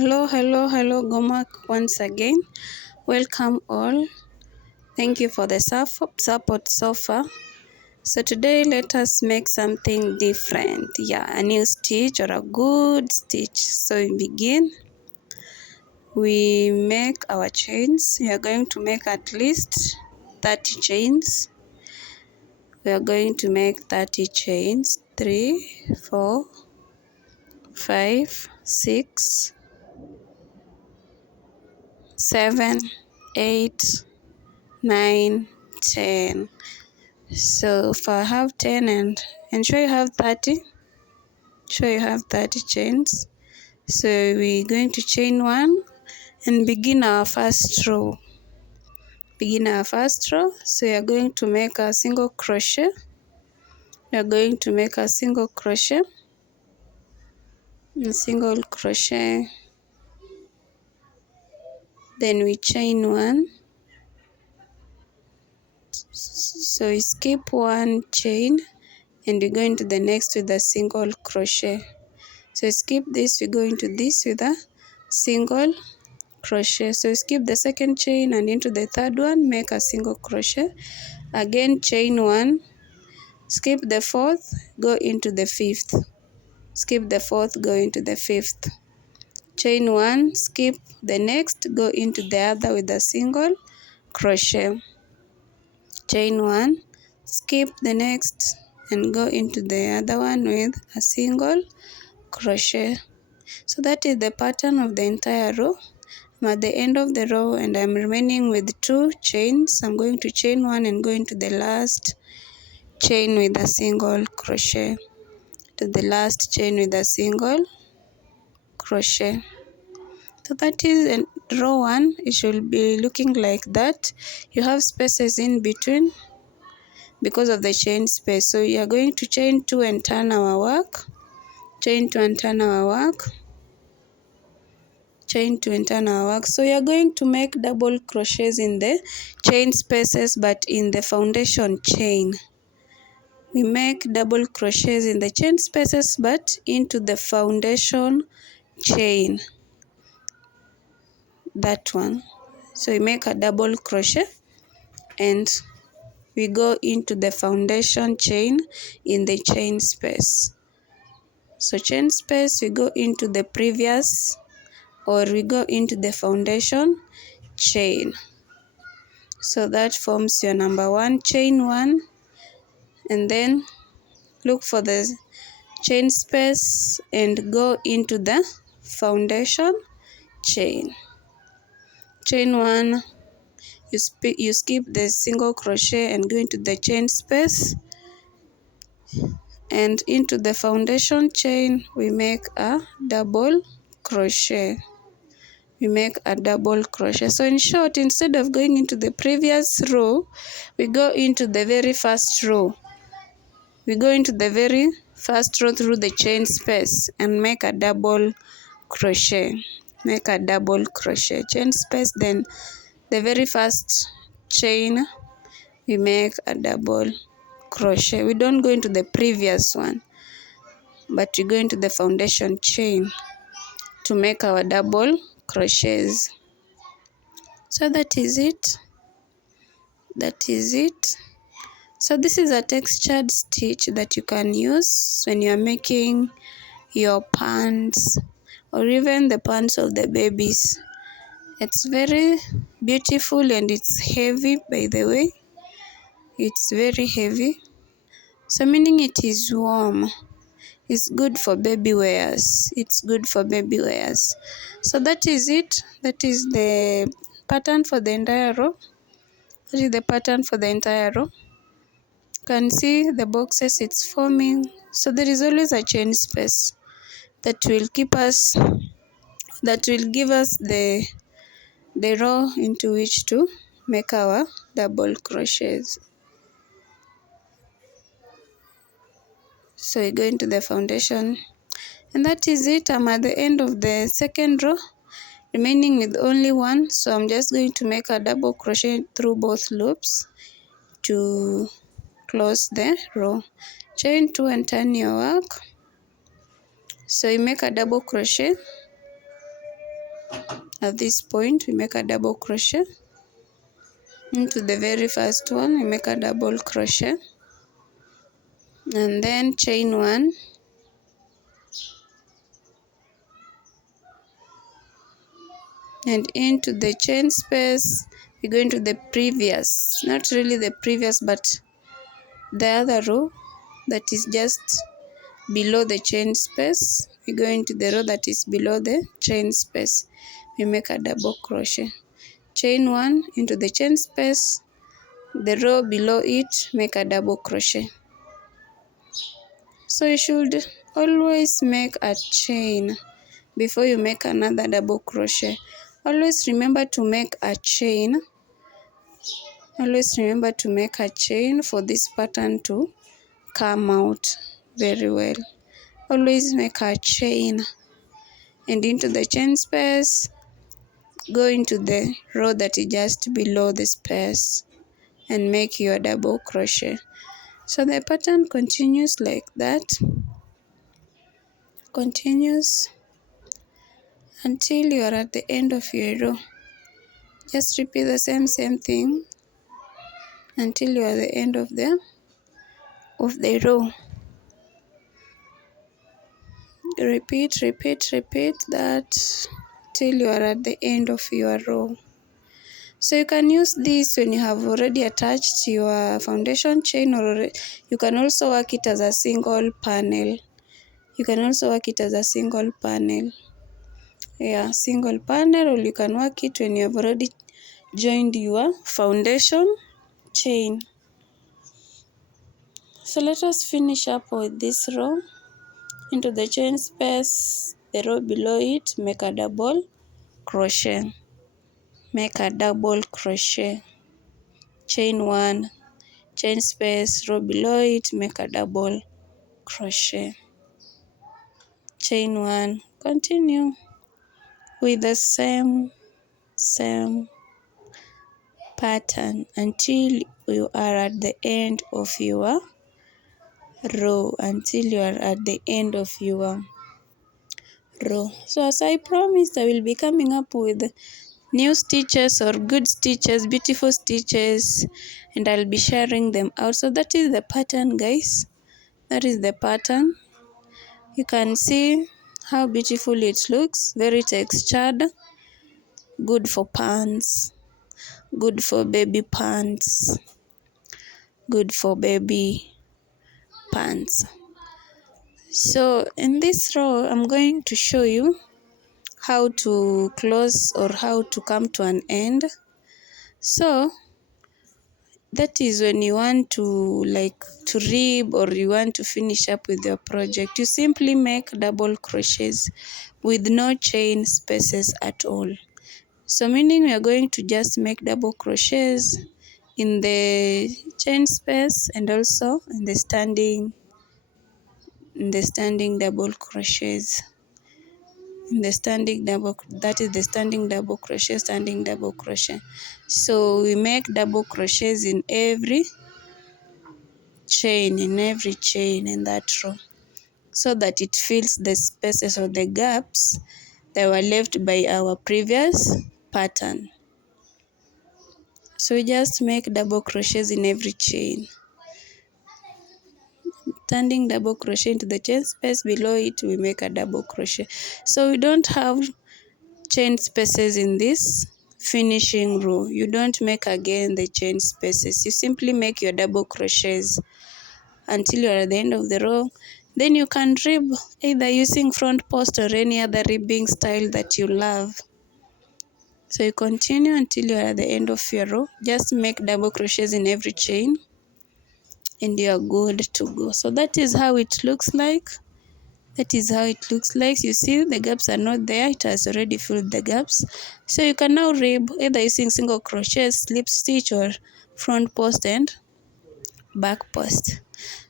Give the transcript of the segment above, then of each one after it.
Hello, Gomak once again. Welcome all. Thank you for the support so far. So today let us make something different. A new stitch or a good stitch. So we begin. We make our chains. We are going to make at least 30 chains. We are going to make 30 chains. 3, 4, 5, 6, 7, 8, 9, 10. So if I have 10 and ensure you have 30, sure you have 30 chains. So we're going to chain 1 and begin our first row. So we are going to make a single crochet. A single crochet. Then we chain 1. So we skip 1 chain and we go into the next with a single crochet. So skip this, we go into this with a single crochet. So skip the second chain and into the third one, make a single crochet. Again, chain 1, skip the fourth, go into the fifth. Skip the fourth, go into the fifth. Chain 1, skip the next, go into the other with a single crochet. Chain 1, skip the next and go into the other one with a single crochet. So that is the pattern of the entire row. I'm at the end of the row and I'm remaining with 2 chains. I'm going to chain 1 and go into the last chain with a single crochet. To the last chain with a single crochet. So that is row 1. It should be looking like that. You have spaces in between because of the chain space. So you are going to chain 2 and turn our work. Chain 2 and turn our work. Chain 2 and turn our work. So you are going to make double crochets in the chain spaces, but in the foundation chain. We make double crochets in the chain spaces, but into the foundation chain. That one. So we make a double crochet and we go into the foundation chain in the chain space. So chain space, we go into the previous, or we go into the foundation chain. So that forms your number 1, chain 1, and then look for the chain space and go into the foundation chain. Chain 1, you skip the single crochet and go into the chain space, and into the foundation chain we make a double crochet. So in short, instead of going into the previous row, we go into the very first row. We go into the very first row through the chain space and make a double crochet. Chain space, then the very first chain we make a double crochet. We don't go into the previous one, but we go into the foundation chain to make our double crochets. So that is it. So this is a textured stitch that you can use when you are making your pants or even the pants of the babies. It's very beautiful and it's heavy, by the way. It's very heavy. So meaning it is warm. It's good for baby wears. So that is it. That is the pattern for the entire row. You can see the boxes it's forming. So there is always a chain space that will give us the row into which to make our double crochets. So we go into the foundation, and that is it. I'm at the end of the second row, remaining with only 1. So I'm just going to make a double crochet through both loops to close the row. Chain 2 and turn your work. So you make a double crochet At this point we make a double crochet into the very first one. We make a double crochet and then chain 1, and into the chain space we go into the previous, not really the previous, but the other row that is just below the chain space. We go into the row that is below the chain space. We make a double crochet, chain 1 into the chain space, the row below it, make a double crochet. So you should always make a chain before you make another double crochet. Always remember to make a chain. Always remember to make a chain for this pattern to come out very well. Always make a chain, and into the chain space go into the row that is just below the space and make your double crochet. So the pattern continues like that, continues until you are at the end of your row. Just repeat the same thing until you are at the end of the row. Repeat that till you are at the end of your row. So you can use this when you have already attached your foundation chain, or you can also work it as a single panel. You can also work it as a single panel. Yeah, single panel, or you can work it when you have already joined your foundation chain. So let us finish up with this row. Into the chain space, the row below it, make a double crochet. Make a double crochet. Chain 1, chain space, row below it, make a double crochet. Chain 1, continue with the same pattern until you are at the end of your row, So as I promised, I will be coming up with new stitches or good stitches, beautiful stitches, and I'll be sharing them out. So that is the pattern, guys. That is the pattern. You can see how beautiful it looks, very textured, good for pants, good for baby pants, good for baby pants. So in this row, I'm going to show you how to close or how to come to an end. So that is when you want to rib, or you want to finish up with your project. You simply make double crochets with no chain spaces at all. So meaning we are going to just make double crochets in the chain space and also in the standing double crochets. That is the standing double crochet. So we make double crochets in every chain, in that row, so that it fills the spaces or the gaps that were left by our previous pattern. So we just make double crochets in every chain. Standing double crochet into the chain space below it, we make a double crochet. So we don't have chain spaces in this finishing row. You don't make again the chain spaces. You simply make your double crochets until you're at the end of the row. Then you can rib either using front post or any other ribbing style that you love. So you continue until you're at the end of your row. Just make double crochets in every chain and you're good to go. So that is how it looks like. You see the gaps are not there. It has already filled the gaps. So you can now rib either using single crochet, slip stitch, or front post and back post.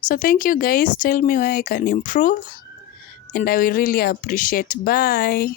So thank you guys. Tell me where I can improve, and I will really appreciate. Bye.